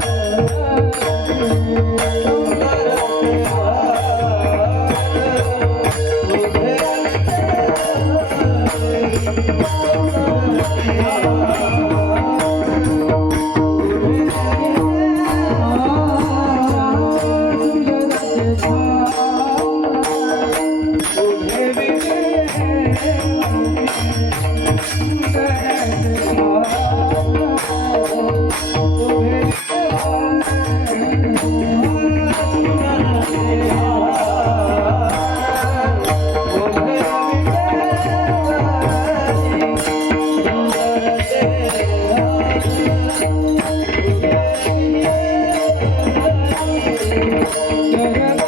Oh, Thank you.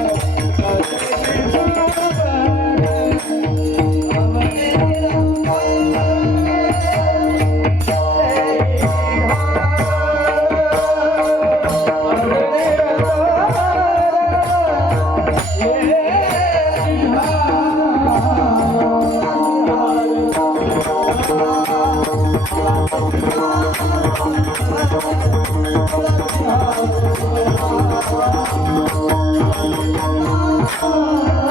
Oh,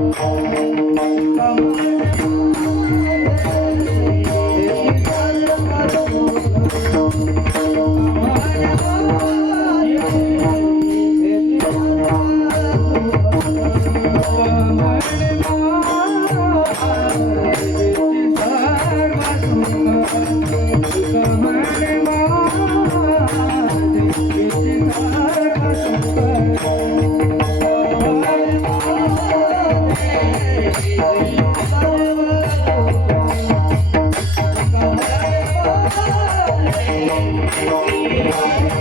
If you got love, I don't want know. Thank you.